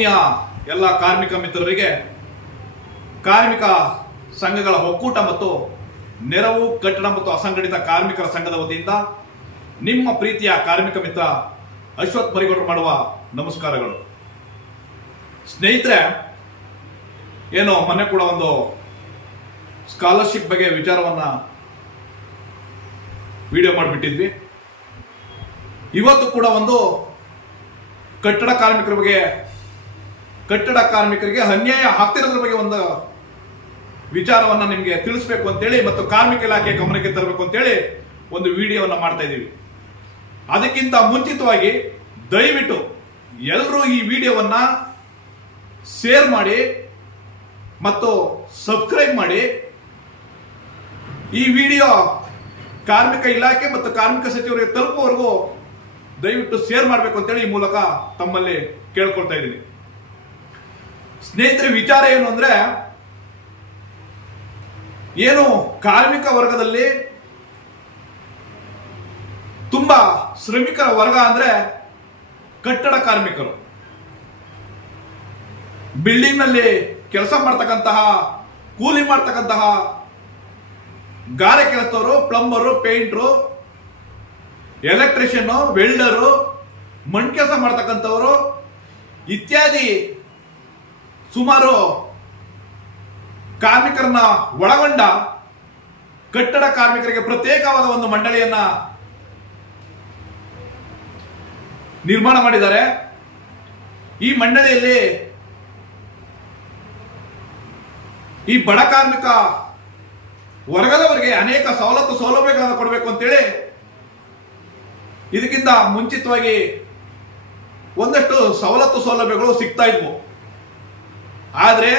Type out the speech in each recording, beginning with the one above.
ಆತ್ಮೀಯ ಎಲ್ಲ ಕಾರ್ಮಿಕ ಮಿತ್ರರಿಗೆ ಕಾರ್ಮಿಕ ಸಂಘಗಳ ಒಕ್ಕೂಟ ಮತ್ತು ನೆರವು ಕಟ್ಟಡ ಮತ್ತು ಅಸಂಘಟಿತ ಕಾರ್ಮಿಕರ ಸಂಘದ ವತಿಯಿಂದ ನಿಮ್ಮ ಪ್ರೀತಿಯ ಕಾರ್ಮಿಕ ಮಿತ್ರ ಅಶ್ವಥ್ ಮರಿಗೌಡರು ಮಾಡುವ ನಮಸ್ಕಾರಗಳು. ಸ್ನೇಹಿತರೆ, ಏನೋ ಮೊನ್ನೆ ಕೂಡ ಒಂದು ಸ್ಕಾಲರ್ಶಿಪ್ ಬಗ್ಗೆ ವಿಚಾರವನ್ನ ವಿಡಿಯೋ ಮಾಡಿಬಿಟ್ಟಿದ್ವಿ. ಇವತ್ತು ಕೂಡ ಒಂದು ಕಟ್ಟಡ ಕಾರ್ಮಿಕರಿಗೆ ಅನ್ಯಾಯ ಆಗ್ತಿರೋದ್ರ ಬಗ್ಗೆ ಒಂದು ವಿಚಾರವನ್ನ ನಿಮಗೆ ತಿಳಿಸ್ಬೇಕು ಅಂತೇಳಿ ಮತ್ತು ಕಾರ್ಮಿಕ ಇಲಾಖೆ ಗಮನಕ್ಕೆ ತರಬೇಕು ಅಂತೇಳಿ ಒಂದು ವಿಡಿಯೋವನ್ನ ಮಾಡ್ತಾ ಇದ್ದೀವಿ. ಅದಕ್ಕಿಂತ ಮುಂಚಿತವಾಗಿ ದಯವಿಟ್ಟು ಎಲ್ಲರೂ ಈ ವಿಡಿಯೋವನ್ನ ಶೇರ್ ಮಾಡಿ ಮತ್ತು ಸಬ್ಸ್ಕ್ರೈಬ್ ಮಾಡಿ. ಈ ವಿಡಿಯೋ ಕಾರ್ಮಿಕ ಇಲಾಖೆ ಮತ್ತು ಕಾರ್ಮಿಕ ಸಚಿವರಿಗೆ ತಲುಪುವವರೆಗೂ ದಯವಿಟ್ಟು ಶೇರ್ ಮಾಡಬೇಕು ಅಂತೇಳಿ ಈ ಮೂಲಕ ತಮ್ಮಲ್ಲಿ ಕೇಳ್ಕೊಳ್ತಾ ಇದ್ದೀನಿ. ಸ್ನೇಹಿತರೆ, ವಿಚಾರ ಏನು ಅಂದ್ರೆ, ಏನು ಕಾರ್ಮಿಕ ವರ್ಗದಲ್ಲಿ ತುಂಬಾ ಶ್ರಮಿಕರ ವರ್ಗ ಅಂದ್ರೆ ಕಟ್ಟಡ ಕಾರ್ಮಿಕರು. ಬಿಲ್ಡಿಂಗ್ ನಲ್ಲಿ ಕೆಲಸ ಮಾಡ್ತಕ್ಕಂತಹ, ಕೂಲಿ ಮಾಡ್ತಕ್ಕಂತಹ ಗಾರೆ ಕೆಲಸದವರು, ಪ್ಲಂಬರು, ಪೇಂಟ್ರು, ಎಲೆಕ್ಟ್ರಿಷಿಯನ್, ವೆಲ್ಡರು, ಮಣ್ಣು ಕೆಲಸ ಮಾಡ್ತಕ್ಕಂಥವರು ಇತ್ಯಾದಿ ಸುಮಾರು ಕಾರ್ಮಿಕರನ್ನ ಒಳಗೊಂಡ ಕಟ್ಟಡ ಕಾರ್ಮಿಕರಿಗೆ ಪ್ರತ್ಯೇಕವಾದ ಒಂದು ಮಂಡಳಿಯನ್ನ ನಿರ್ಮಾಣ ಮಾಡಿದ್ದಾರೆ. ಈ ಮಂಡಳಿಯಲ್ಲಿ ಈ ಬಡ ಕಾರ್ಮಿಕ ವರ್ಗದವರಿಗೆ ಅನೇಕ ಸವಲತ್ತು ಸೌಲಭ್ಯಗಳನ್ನು ಕೊಡಬೇಕು ಅಂತೇಳಿ ಇದಕ್ಕಿಂತ ಮುಂಚಿತವಾಗಿ ಒಂದಷ್ಟು ಸವಲತ್ತು ಸೌಲಭ್ಯಗಳು ಸಿಗ್ತಾ ಇದ್ವು. ಆದರೆ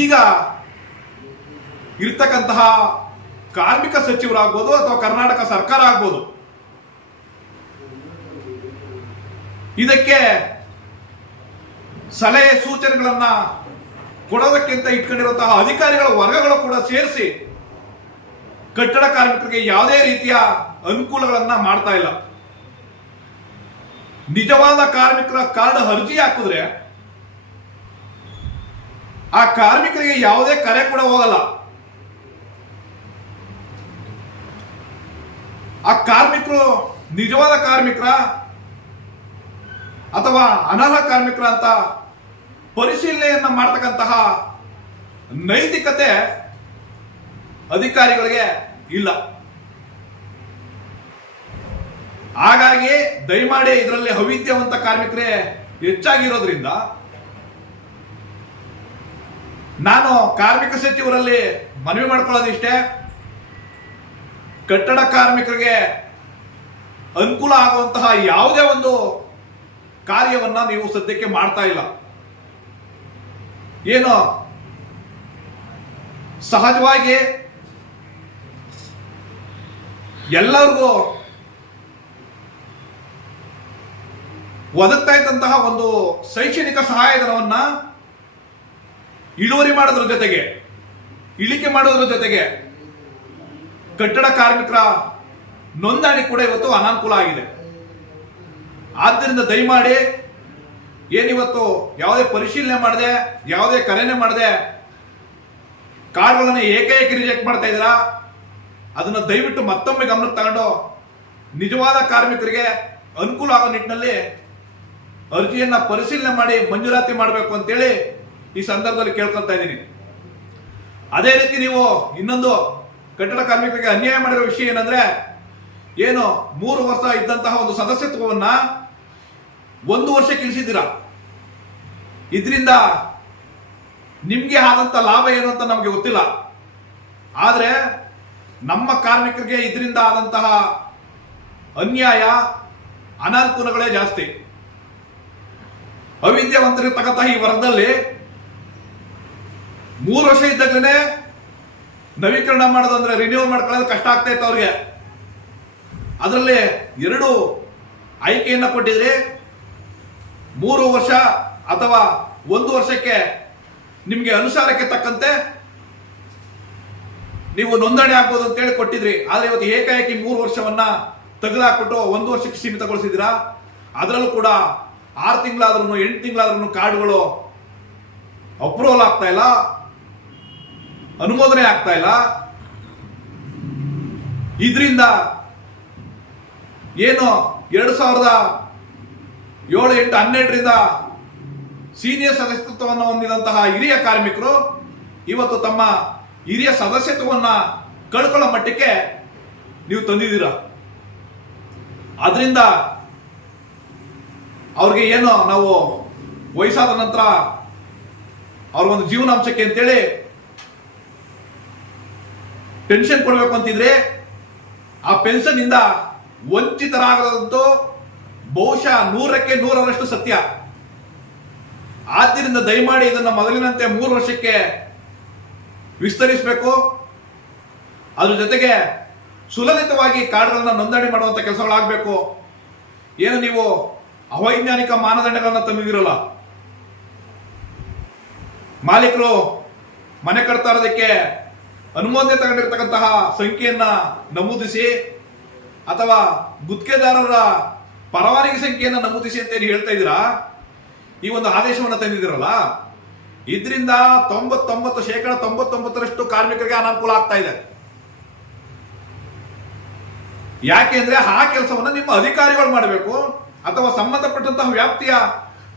ಈಗ ಇರ್ತಕ್ಕಂತಹ ಕಾರ್ಮಿಕ ಸಚಿವರಾಗ್ಬೋದು ಅಥವಾ ಕರ್ನಾಟಕ ಸರ್ಕಾರ ಆಗ್ಬೋದು, ಇದಕ್ಕೆ ಸಲಹೆ ಸೂಚನೆಗಳನ್ನ ಕೊಡೋದಕ್ಕಿಂತ ಇಟ್ಕೊಂಡಿರುವಂತಹ ಅಧಿಕಾರಿಗಳ ವರ್ಗಗಳು ಕೂಡ ಸೇರಿಸಿ ಕಟ್ಟಡ ಕಾರ್ಮಿಕರಿಗೆ ಯಾವುದೇ ರೀತಿಯ ಅನುಕೂಲಗಳನ್ನ ಮಾಡ್ತಾ ಇಲ್ಲ. ನಿಜವಾದ ಕಾರ್ಮಿಕರ ಕಾರ್ಡ್ ಅರ್ಜಿ ಹಾಕಿದ್ರೆ ಆ ಕಾರ್ಮಿಕರಿಗೆ ಯಾವುದೇ ಕರೆ ಕೂಡ ಹೋಗಲ್ಲ. ಆ ಕಾರ್ಮಿಕರು ನಿಜವಾದ ಕಾರ್ಮಿಕರ ಅಥವಾ ಅನರ್ಹ ಕಾರ್ಮಿಕರ ಅಂತ ಪರಿಶೀಲನೆಯನ್ನ ಮಾಡ್ತಕ್ಕಂತಹ ನೈತಿಕತೆ ಅಧಿಕಾರಿಗಳಿಗೆ ಇಲ್ಲ. ಹಾಗಾಗಿ ದಯಮಾಡಿ ಇದರಲ್ಲಿ ಅವಿದ್ಯಾವಂತ ಕಾರ್ಮಿಕರೇ ಹೆಚ್ಚಾಗಿರೋದ್ರಿಂದ ನಾನು ಕಾರ್ಮಿಕ ಸಚಿವರಲ್ಲಿ ಮನವಿ ಮಾಡ್ಕೊಳ್ಳೋದಿಷ್ಟೇ, ಕಟ್ಟಡ ಕಾರ್ಮಿಕರಿಗೆ ಅನುಕೂಲ ಆಗುವಂತಹ ಯಾವುದೇ ಒಂದು ಕಾರ್ಯವನ್ನ ನೀವು ಸದ್ಯಕ್ಕೆ ಮಾಡ್ತಾ ಇಲ್ಲ. ಏನು ಸಹಜವಾಗಿ ಎಲ್ಲರಿಗೂ ಒದಗ್ತಾ ಇದ್ದಂತಹ ಒಂದು ಶೈಕ್ಷಣಿಕ ಸಹಾಯಧನವನ್ನ ಇಳುವರಿ ಮಾಡೋದ್ರ ಜೊತೆಗೆ, ಇಳಿಕೆ ಮಾಡೋದ್ರ ಜೊತೆಗೆ ಕಟ್ಟಡ ಕಾರ್ಮಿಕರ ನೋಂದಣಿ ಕೂಡ ಇವತ್ತು ಅನಾನುಕೂಲ ಆಗಿದೆ. ಆದ್ದರಿಂದ ದಯಮಾಡಿ ಏನಿವತ್ತು ಯಾವುದೇ ಪರಿಶೀಲನೆ ಮಾಡದೆ, ಯಾವುದೇ ಕರೆನೆ ಮಾಡದೆ ಕಾರ್ಡ್ಗಳನ್ನ ಏಕೈಕಿ ರಿಜೆಕ್ಟ್ ಮಾಡ್ತಾ ಇದ್ದೀರಾ, ಅದನ್ನ ದಯವಿಟ್ಟು ಮತ್ತೊಮ್ಮೆ ಗಮನಕ್ಕೆ ತಗೊಂಡು ನಿಜವಾದ ಕಾರ್ಮಿಕರಿಗೆ ಅನುಕೂಲ ಆಗೋ ನಿಟ್ಟಿನಲ್ಲಿ ಅರ್ಜಿಯನ್ನ ಪರಿಶೀಲನೆ ಮಾಡಿ ಮಂಜೂರಾತಿ ಮಾಡಬೇಕು ಅಂತೇಳಿ ಈ ಸಂದರ್ಭದಲ್ಲಿ ಕೇಳ್ಕೊಳ್ತಾ ಇದ್ದೀನಿ. ಅದೇ ರೀತಿ ನೀವು ಇನ್ನೊಂದು ಕಟ್ಟಡ ಕಾರ್ಮಿಕರಿಗೆ ಅನ್ಯಾಯ ಮಾಡಿರೋ ವಿಷಯ ಏನಂದ್ರೆ, ಏನು 3 ವರ್ಷ ಇದ್ದಂತಹ ಒಂದು ಸದಸ್ಯತ್ವವನ್ನ 1 ವರ್ಷಕ್ಕೆ ಇಳಿಸಿದ್ದೀರಾ. ಇದರಿಂದ ನಿಮ್ಗೆ ಆದಂತ ಲಾಭ ಏನು ಅಂತ ನಮಗೆ ಗೊತ್ತಿಲ್ಲ. ಆದ್ರೆ ನಮ್ಮ ಕಾರ್ಮಿಕರಿಗೆ ಇದರಿಂದ ಆದಂತಹ ಅನ್ಯಾಯ, ಅನಾನುಕೂಲಗಳೇ ಜಾಸ್ತಿ. ಅವಿದ್ಯಾವಂತರಿರ್ತಕ್ಕಂತಹ ಈ ವರ್ಗದಲ್ಲಿ 3 ವರ್ಷ ಇದ್ದಾಗಲೇ ನವೀಕರಣ ಮಾಡೋದಂದ್ರೆ ರಿನ್ಯೂವಲ್ ಮಾಡ್ಕೊಳ್ಳೋದು ಕಷ್ಟ ಆಗ್ತಾ ಇತ್ತು ಅವ್ರಿಗೆ. ಅದರಲ್ಲಿ 2 ಆಯ್ಕೆಯನ್ನ ಕೊಟ್ಟಿದ್ರಿ. 3 ವರ್ಷ ಅಥವಾ 1 ವರ್ಷಕ್ಕೆ ನಿಮ್ಗೆ ಅನುಸಾರಕ್ಕೆ ತಕ್ಕಂತೆ ನೀವು ನೋಂದಣಿ ಆಗ್ಬೋದು ಅಂತ ಹೇಳಿ ಕೊಟ್ಟಿದ್ರಿ. ಆದ್ರೆ ಇವತ್ತು ಏಕಾಏಕಿ 3 ವರ್ಷವನ್ನ ತೆಗೆದುಹಾಕ್ಬಿಟ್ಟು 1 ವರ್ಷಕ್ಕೆ ಸೀಮಿತಗೊಳಿಸಿದಿರಾ. ಅದರಲ್ಲೂ ಕೂಡ 6 ತಿಂಗಳಾದ್ರೂ 8 ತಿಂಗಳಾದ್ರೂ ಕಾರ್ಡ್ಗಳು ಅಪ್ರೂವಲ್ ಆಗ್ತಾ ಇಲ್ಲ, ಅನುಮೋದನೆ ಆಗ್ತಾ ಇಲ್ಲ. ಇದರಿಂದ ಏನು 2007, 8, 12ರಿಂದ ಸೀನಿಯರ್ ಸದಸ್ಯತ್ವವನ್ನು ಹೊಂದಿದಂತಹ ಹಿರಿಯ ಕಾರ್ಮಿಕರು ಇವತ್ತು ತಮ್ಮ ಹಿರಿಯ ಸದಸ್ಯತ್ವವನ್ನ ಕಳ್ಕೊಳ್ಳೋ ಮಟ್ಟಕ್ಕೆ ನೀವು ತಂದಿದ್ದೀರ. ಆದ್ರಿಂದ ಅವ್ರಿಗೆ ಏನೋ ನಾವು ವಯಸ್ಸಾದ ನಂತರ ಅವ್ರಿಗೊಂದು ಜೀವನಾಂಶಕ್ಕೆ ಅಂತೇಳಿ ಪೆನ್ಷನ್ ಕೊಡಬೇಕು ಅಂತಿದ್ರೆ ಆ ಪೆನ್ಷನ್ ಇಂದ ವಂಚಿತರಾಗದಂತೂ ಬಹುಶಃ 100ಕ್ಕೆ 100ರಷ್ಟು ಸತ್ಯ. ಆದ್ದರಿಂದ ದಯಮಾಡಿ ಇದನ್ನ ಮೊದಲಿನಂತೆ 3 ವರ್ಷಕ್ಕೆ ವಿಸ್ತರಿಸಬೇಕು. ಅದ್ರ ಜೊತೆಗೆ ಸುಲಲಿತವಾಗಿ ಕಾರ್ಡ್ಗಳನ್ನ ನೋಂದಣಿ ಮಾಡುವಂತ ಕೆಲಸಗಳಾಗಬೇಕು. ಏನು ನೀವು ಅವೈಜ್ಞಾನಿಕ ಮಾನದಂಡಗಳನ್ನ ತಂದಿದ್ದೀರಲ್ಲ, ಮಾಲೀಕರು ಮನೆ ಕಟ್ತಾ ಇರೋದಕ್ಕೆ ಅನುಮೋದನೆ ತಗೊಂಡಿರ್ತಕ್ಕಂತಹ ಸಂಖ್ಯೆಯನ್ನ ನಮೂದಿಸಿ ಅಥವಾ ಗುತ್ತಿಗೆದಾರರ ಪರವಾನಗಿ ಸಂಖ್ಯೆಯನ್ನ ನಮೂದಿಸಿ ಅಂತ ಏನು ಹೇಳ್ತಾ ಇದ್ದೀರಾ, ಈ ಒಂದು ಆದೇಶವನ್ನು ತಂದಿದ್ದೀರಲ್ಲ, ಇದರಿಂದ 99% ಕಾರ್ಮಿಕರಿಗೆ ಅನಾನುಕೂಲ ಆಗ್ತಾ ಇದೆ. ಯಾಕೆ ಅಂದ್ರೆ ಆ ಕೆಲಸವನ್ನ ನಿಮ್ಮ ಅಧಿಕಾರಿಗಳು ಮಾಡಬೇಕು, ಅಥವಾ ಸಂಬಂಧಪಟ್ಟಂತಹ ವ್ಯಾಪ್ತಿಯ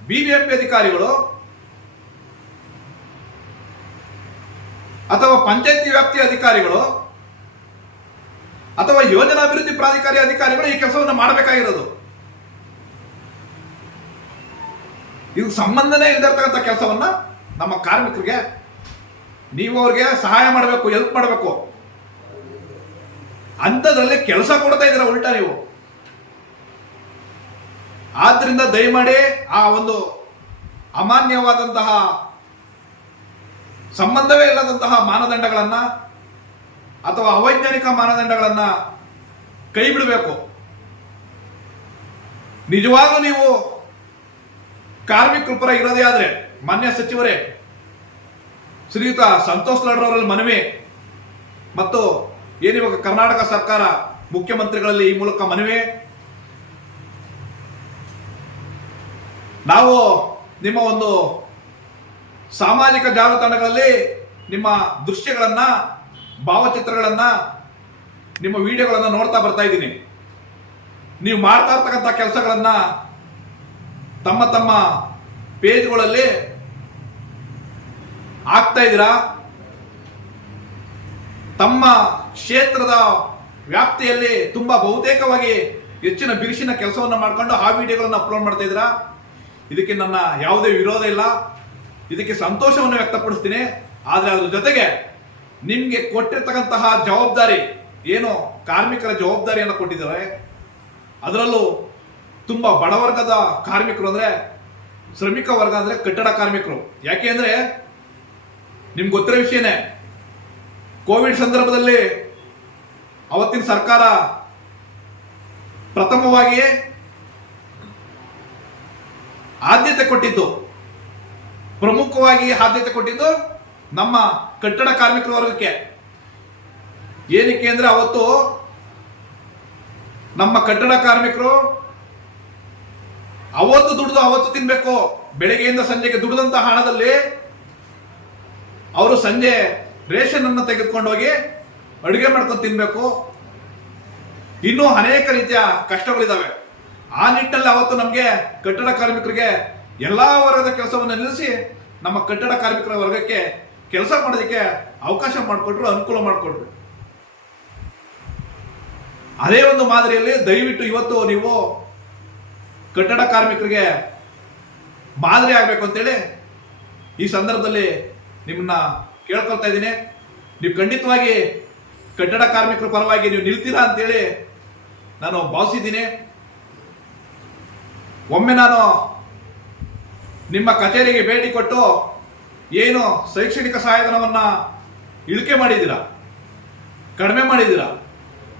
ಬಿಬಿಎಂಪಿ ಅಧಿಕಾರಿಗಳು ಅಥವಾ ಪಂಚಾಯತಿ ವ್ಯಾಪ್ತಿಯ ಅಧಿಕಾರಿಗಳು ಅಥವಾ ಯೋಜನಾಭಿವೃದ್ಧಿ ಪ್ರಾಧಿಕಾರಿ ಅಧಿಕಾರಿಗಳು ಈ ಕೆಲಸವನ್ನು ಮಾಡಬೇಕಾಗಿರೋದು. ಇದು ಸಂಬಂಧನೇ ಇಲ್ದಿರ್ತಕ್ಕಂಥ ಕೆಲಸವನ್ನ ನಮ್ಮ ಕಾರ್ಮಿಕರಿಗೆ ನೀವು ಅವ್ರಿಗೆ ಸಹಾಯ ಮಾಡಬೇಕು, ಹೆಲ್ಪ್ ಮಾಡಬೇಕು. ಅಂಥದ್ರಲ್ಲಿ ಕೆಲಸ ಕೊಡ್ತಾ ಇದ್ದೀರಾ ಉಲ್ಟಾ ನೀವು. ಆದ್ರಿಂದ ದಯಮಾಡಿ ಆ ಒಂದು ಅಮಾನ್ಯವಾದಂತಹ ಸಂಬಂಧವೇ ಇಲ್ಲದಂತಹ ಮಾನದಂಡಗಳನ್ನ ಅಥವಾ ಅವೈಜ್ಞಾನಿಕ ಮಾನದಂಡಗಳನ್ನ ಕೈ ಬಿಡಬೇಕು. ನಿಜವಾಗ್ಲೂ ನೀವು ಕಾರ್ಮಿಕರ ಪರ ಇರೋದೇ ಆದ್ರೆ ಮಾನ್ಯ ಸಚಿವರೇ, ಶ್ರೀಯುತ ಸಂತೋಷ್ ಲಾಡ್ ಅವರಲ್ಲಿ ಮನವಿ ಮತ್ತು ಏನಿವಾಗ ಕರ್ನಾಟಕ ಸರ್ಕಾರ ಮುಖ್ಯಮಂತ್ರಿಗಳಲ್ಲಿ ಈ ಮೂಲಕ ಮನವಿ, ನಾವು ನಿಮ್ಮ ಒಂದು ಸಾಮಾಜಿಕ ಜಾಲತಾಣಗಳಲ್ಲಿ ನಿಮ್ಮ ದೃಶ್ಯಗಳನ್ನ, ಭಾವಚಿತ್ರಗಳನ್ನ, ನಿಮ್ಮ ವಿಡಿಯೋಗಳನ್ನ ನೋಡ್ತಾ ಬರ್ತಾ ಇದ್ದೀನಿ. ನೀವು ಮಾಡ್ತಾ ಇರ್ತಕ್ಕಂಥ ಕೆಲಸಗಳನ್ನ ತಮ್ಮ ತಮ್ಮ ಪೇಜ್ಗಳಲ್ಲಿ ಹಾಕ್ತಾ ಇದ್ದೀರಾ. ತಮ್ಮ ಕ್ಷೇತ್ರದ ವ್ಯಾಪ್ತಿಯಲ್ಲಿ ತುಂಬಾ ಬಹುತೇಕವಾಗಿ ಹೆಚ್ಚಿನ ಬಿರುಸಿನ ಕೆಲಸವನ್ನ ಮಾಡ್ಕೊಂಡು ಆ ವಿಡಿಯೋಗಳನ್ನ ಅಪ್ಲೋಡ್ ಮಾಡ್ತಾ ಇದ್ದೀರಾ. ಇದಕ್ಕೆ ನನ್ನ ಯಾವುದೇ ವಿರೋಧ ಇಲ್ಲ, ಇದಕ್ಕೆ ಸಂತೋಷವನ್ನು ವ್ಯಕ್ತಪಡಿಸ್ತೀನಿ. ಆದ್ರೆ ಅದ್ರ ಜೊತೆಗೆ ನಿಮ್ಗೆ ಕೊಟ್ಟಿರ್ತಕ್ಕಂತಹ ಜವಾಬ್ದಾರಿ ಏನು, ಕಾರ್ಮಿಕರ ಜವಾಬ್ದಾರಿಯನ್ನು ಕೊಟ್ಟಿದ್ದಾರೆ, ಅದರಲ್ಲೂ ತುಂಬಾ ಬಡವರ್ಗದ ಕಾರ್ಮಿಕರು ಅಂದ್ರೆ ಶ್ರಮಿಕ ವರ್ಗ ಅಂದ್ರೆ ಕಟ್ಟಡ ಕಾರ್ಮಿಕರು. ಯಾಕೆ ಅಂದ್ರೆ ನಿಮ್ಗೆ ಗೊತ್ತಿರೋ ವಿಷಯನೇ, ಕೋವಿಡ್ ಸಂದರ್ಭದಲ್ಲಿ ಅವತ್ತಿನ ಸರ್ಕಾರ ಪ್ರಥಮವಾಗಿ ಆದ್ಯತೆ ಕೊಟ್ಟಿದ್ದು, ಪ್ರಮುಖವಾಗಿ ಆದ್ಯತೆ ಕೊಟ್ಟಿದ್ದು ನಮ್ಮ ಕಟ್ಟಡ ಕಾರ್ಮಿಕರ ವರ್ಗಕ್ಕೆ. ಏನಕ್ಕೆ ಅಂದ್ರೆ ಅವತ್ತು ನಮ್ಮ ಕಟ್ಟಡ ಕಾರ್ಮಿಕರು ಅವತ್ತು ದುಡಿದು ಅವತ್ತು ತಿನ್ಬೇಕು. ಬೆಳಗ್ಗೆಯಿಂದ ಸಂಜೆಗೆ ದುಡಿದಂತಹ ಹಣದಲ್ಲಿ ಅವರು ಸಂಜೆ ರೇಷನ್ ಅನ್ನು ತೆಗೆದುಕೊಂಡು ಹೋಗಿ ಅಡುಗೆ ಮಾಡ್ಕೊಂಡು ತಿನ್ಬೇಕು. ಇನ್ನೂ ಅನೇಕ ರೀತಿಯ ಕಷ್ಟಗಳಿದಾವೆ. ಆ ನಿಟ್ಟಿನಲ್ಲಿ ಅವತ್ತು ನಮಗೆ ಕಟ್ಟಡ ಕಾರ್ಮಿಕರಿಗೆ ಎಲ್ಲಾ ವರ್ಗದ ಕೆಲಸವನ್ನು ನಿಲ್ಲಿಸಿ ನಮ್ಮ ಕಟ್ಟಡ ಕಾರ್ಮಿಕರ ವರ್ಗಕ್ಕೆ ಕೆಲಸ ಮಾಡೋದಕ್ಕೆ ಅವಕಾಶ ಮಾಡಿಕೊಟ್ರು, ಅನುಕೂಲ ಮಾಡಿಕೊಟ್ರು. ಅದೇ ಒಂದು ಮಾದರಿಯಲ್ಲಿ ದಯವಿಟ್ಟು ಇವತ್ತು ನೀವು ಕಟ್ಟಡ ಕಾರ್ಮಿಕರಿಗೆ ಮಾದರಿ ಆಗಬೇಕು ಅಂತೇಳಿ ಈ ಸಂದರ್ಭದಲ್ಲಿ ನಿಮ್ಮನ್ನ ಕೇಳ್ಕೊಳ್ತಾ ಇದ್ದೀನಿ. ನೀವು ಖಂಡಿತವಾಗಿ ಕಟ್ಟಡ ಕಾರ್ಮಿಕರ ಪರವಾಗಿ ನೀವು ನಿಲ್ತೀರಾ ಅಂತೇಳಿ ನಾನು ಭಾವಿಸಿದ್ದೀನಿ. ಒಮ್ಮೆ ನಾನು ನಿಮ್ಮ ಕಚೇರಿಗೆ ಭೇಟಿ ಕೊಟ್ಟು ಏನು ಶೈಕ್ಷಣಿಕ ಸಹಾಯಧನವನ್ನ ಇಳಿಕೆ ಮಾಡಿದ್ದೀರಾ, ಕಡಿಮೆ ಮಾಡಿದ್ದೀರಾ,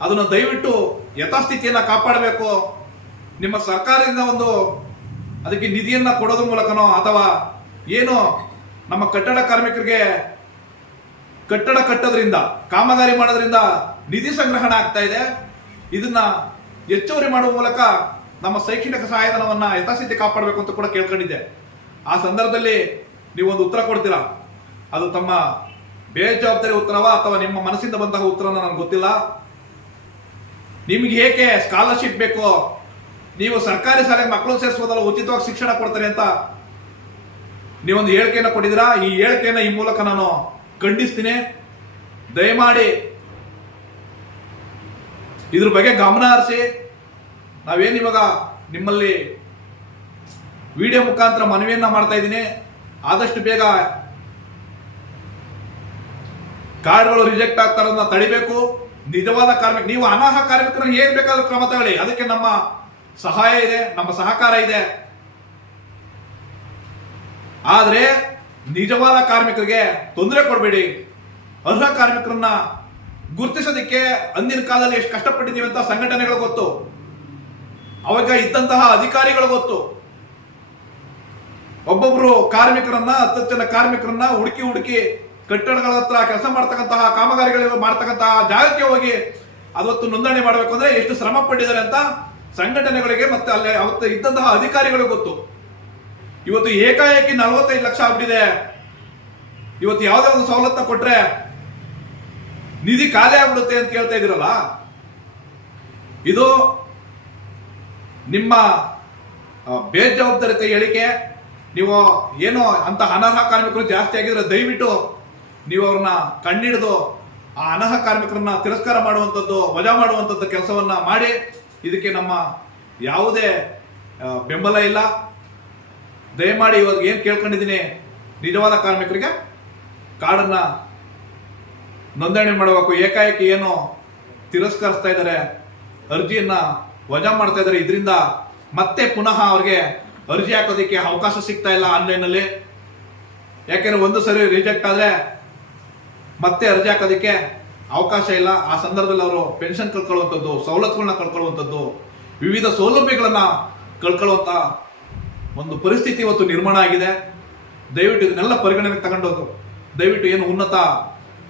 ಅದನ್ನು ದಯವಿಟ್ಟು ಯಥಾಸ್ಥಿತಿಯನ್ನ ಕಾಪಾಡಬೇಕು. ನಿಮ್ಮ ಸರ್ಕಾರದಿಂದ ಒಂದು ಅದಕ್ಕೆ ನಿಧಿಯನ್ನ ಕೊಡೋದ್ರ ಮೂಲಕನೋ ಅಥವಾ ಏನು ನಮ್ಮ ಕಟ್ಟಡ ಕಾರ್ಮಿಕರಿಗೆ ಕಟ್ಟಡ ಕಟ್ಟೋದ್ರಿಂದ, ಕಾಮಗಾರಿ ಮಾಡೋದ್ರಿಂದ ನಿಧಿ ಸಂಗ್ರಹಣೆ ಆಗ್ತಾ ಇದೆ. ಇದನ್ನ ಹೆಚ್ಚುವರಿ ಮಾಡುವ ಮೂಲಕ ನಮ್ಮ ಶೈಕ್ಷಣಿಕ ಸಹಾಯಧನವನ್ನ ಯಥಾಸ್ಥಿತಿ ಕಾಪಾಡಬೇಕು ಅಂತ ಕೂಡ ಕೇಳ್ಕೊಂಡಿದ್ದೆ. ಆ ಸಂದರ್ಭದಲ್ಲಿ ನೀವೊಂದು ಉತ್ತರ ಕೊಡ್ತೀರಾ, ಅದು ತಮ್ಮ ಬೇಜವಾಬ್ದಾರಿ ಉತ್ತರವ ಅಥವಾ ನಿಮ್ಮ ಮನಸ್ಸಿಂದ ಬಂತಹ ಉತ್ತರನ ನನಗೆ ಗೊತ್ತಿಲ್ಲ. ನಿಮ್ಗೆ ಏಕೆ ಸ್ಕಾಲರ್ಶಿಪ್ ಬೇಕು, ನೀವು ಸರ್ಕಾರಿ ಶಾಲೆಗೆ ಮಕ್ಕಳು ಸೇರಿಸೋದಲ್ಲ, ಉಚಿತವಾಗಿ ಶಿಕ್ಷಣ ಕೊಡ್ತಾರೆ ಅಂತ ನೀವೊಂದು ಹೇಳಿಕೆಯನ್ನು ಕೊಟ್ಟಿದ್ದೀರಾ. ಈ ಹೇಳಿಕೆಯನ್ನು ಈ ಮೂಲಕ ನಾನು ಖಂಡಿಸ್ತೀನಿ. ದಯಮಾಡಿ ಇದ್ರ ಬಗ್ಗೆ ಗಮನ ಹರಿಸಿ. ನಾವೇನು ಇವಾಗ ನಿಮ್ಮಲ್ಲಿ ವಿಡಿಯೋ ಮುಖಾಂತರ ಮನವಿಯನ್ನ ಮಾಡ್ತಾ ಇದ್ದೀನಿ, ಆದಷ್ಟು ಬೇಗ ಕಾರ್ಡ್ಗಳು ರಿಜೆಕ್ಟ್ ಆಗ್ತಾರನ್ನ ತಡಿಬೇಕು. ನಿಜವಾದ ಕಾರ್ಮಿಕ, ನೀವು ಅನರ್ಹ ಕಾರ್ಮಿಕರನ್ನು ಏನ್ ಬೇಕಾದ್ರೂ ಕ್ರಮ ತಗೊಳ್ಳಿ, ಅದಕ್ಕೆ ನಮ್ಮ ಸಹಾಯ ಇದೆ, ನಮ್ಮ ಸಹಕಾರ ಇದೆ. ಆದ್ರೆ ನಿಜವಾದ ಕಾರ್ಮಿಕರಿಗೆ ತೊಂದರೆ ಕೊಡಬೇಡಿ. ಅರ್ಹ ಕಾರ್ಮಿಕರನ್ನ ಗುರುತಿಸೋದಕ್ಕೆ ಅಂದಿನ ಕಾಲದಲ್ಲಿ ಎಷ್ಟು ಕಷ್ಟಪಟ್ಟಿದ್ದೀವಿ ಅಂತ ಸಂಘಟನೆಗಳು ಗೊತ್ತು, ಅವಾಗ ಇದ್ದಂತಹ ಅಧಿಕಾರಿಗಳು ಗೊತ್ತು. ಒಬ್ಬೊಬ್ರು ಕಾರ್ಮಿಕರನ್ನ 10 ಜನ ಕಾರ್ಮಿಕರನ್ನ ಹುಡುಕಿ ಕಟ್ಟಡಗಳ ಹತ್ರ ಕೆಲಸ ಮಾಡ್ತಕ್ಕಂತಹ ಕಾಮಗಾರಿಗಳು ಮಾಡ್ತಕ್ಕಂತಹ ಜಾಗಕ್ಕೆ ಹೋಗಿ ಅವತ್ತು ನೋಂದಣಿ ಮಾಡಬೇಕು ಅಂದ್ರೆ ಎಷ್ಟು ಶ್ರಮ ಪಟ್ಟಿದ್ದಾರೆ ಅಂತ ಸಂಘಟನೆಗಳಿಗೆ ಮತ್ತೆ ಅಲ್ಲಿ ಅವತ್ತು ಇದ್ದಂತಹ ಅಧಿಕಾರಿಗಳು ಗೊತ್ತು. ಇವತ್ತು ಏಕಾಏಕಿ 45 ಲಕ್ಷ ಆಗ್ಬಿಟ್ಟಿದೆ. ಇವತ್ತು ಯಾವುದೇ ಒಂದು ಸವಲತ್ತು ಕೊಟ್ರೆ ನಿಧಿ ಖಾಲಿ ಆಗ್ಬಿಡುತ್ತೆ ಅಂತ ಹೇಳ್ತಾ ಇದೀರಲ್ಲ, ಇದು ನಿಮ್ಮ ಬೇಜವಾಬ್ದಾರಿತ ಹೇಳಿಕೆ. ನೀವು ಏನೋ ಅಂತ ಅನರ್ಹ ಕಾರ್ಮಿಕರು ಜಾಸ್ತಿ ಆಗಿದ್ರೆ ದಯವಿಟ್ಟು ನೀವು ಅವ್ರನ್ನ ಕಣ್ಣಿಡಿದು ಆ ಅನರ್ಹ ಕಾರ್ಮಿಕರನ್ನ ತಿರಸ್ಕಾರ ಮಾಡುವಂಥದ್ದು, ವಜಾ ಮಾಡುವಂಥದ್ದು ಕೆಲಸವನ್ನ ಮಾಡಿ. ಇದಕ್ಕೆ ನಮ್ಮ ಯಾವುದೇ ಬೆಂಬಲ ಇಲ್ಲ. ದಯಮಾಡಿ ಇವಾಗ ಏನು ಕೇಳ್ಕೊಂಡಿದ್ದೀನಿ, ನಿಜವಾದ ಕಾರ್ಮಿಕರಿಗೆ ಕಾರ್ಡನ್ನ ನೋಂದಣಿ ಮಾಡಬೇಕು. ಏಕಾಏಕಿ ಏನು ತಿರಸ್ಕರಿಸ್ತಾ ಇದ್ದಾರೆ, ಅರ್ಜಿಯನ್ನ ವಜಾ ಮಾಡ್ತಾ ಇದ್ದಾರೆ. ಇದರಿಂದ ಮತ್ತೆ ಪುನಃ ಅವ್ರಿಗೆ ಅರ್ಜಿ ಹಾಕೋದಕ್ಕೆ ಅವಕಾಶ ಸಿಗ್ತಾ ಇಲ್ಲ ಆನ್ಲೈನಲ್ಲಿ. ಯಾಕೆಂದ್ರೆ ಒಂದು ಸರಿ ರಿಜೆಕ್ಟ್ ಆದ್ರೆ ಮತ್ತೆ ಅರ್ಜಿ ಹಾಕೋದಕ್ಕೆ ಅವಕಾಶ ಇಲ್ಲ. ಆ ಸಂದರ್ಭದಲ್ಲಿ ಅವರು ಪೆನ್ಷನ್ ಕಳ್ಕೊಳ್ಳುವಂಥದ್ದು, ಸವಲತ್ತುಗಳನ್ನ ಕಳ್ಕೊಳ್ಳುವಂಥದ್ದು, ವಿವಿಧ ಸೌಲಭ್ಯಗಳನ್ನ ಕಳ್ಕೊಳ್ಳುವಂತ ಒಂದು ಪರಿಸ್ಥಿತಿ ಇವತ್ತು ನಿರ್ಮಾಣ ಆಗಿದೆ. ದಯವಿಟ್ಟು ಇದನ್ನೆಲ್ಲ ಪರಿಗಣನೆಗೆ ತಗೊಂಡು ದಯವಿಟ್ಟು ಏನು ಉನ್ನತ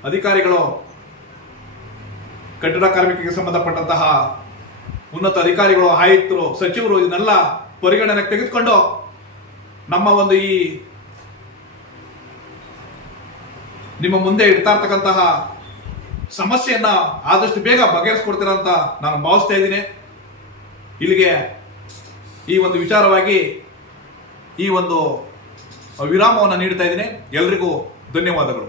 ಅಧಿಕಾರಿಗಳು, ಕಟ್ಟಡ ಕಾರ್ಮಿಕರಿಗೆ ಸಂಬಂಧಪಟ್ಟಂತಹ ಉನ್ನತ ಅಧಿಕಾರಿಗಳು, ಆಯುಕ್ತರು, ಸಚಿವರು ಇದನ್ನೆಲ್ಲ ಪರಿಗಣನೆಗೆ ತೆಗೆದುಕೊಂಡು ನಮ್ಮ ಒಂದು ಈ ನಿಮ್ಮ ಮುಂದೆ ಇಡ್ತಾ ಇರ್ತಕ್ಕಂತಹ ಸಮಸ್ಯೆಯನ್ನ ಆದಷ್ಟು ಬೇಗ ಬಗೆಹರಿಸ್ಕೊಡ್ತೀರ ಅಂತ ನಾನು ಭಾವಿಸ್ತಾ ಇದ್ದೀನಿ. ಇಲ್ಲಿಗೆ ಈ ಒಂದು ವಿಚಾರವಾಗಿ ಈ ಒಂದು ವಿರಾಮವನ್ನು ನೀಡ್ತಾ ಇದ್ದೀನಿ. ಎಲ್ರಿಗೂ ಧನ್ಯವಾದಗಳು.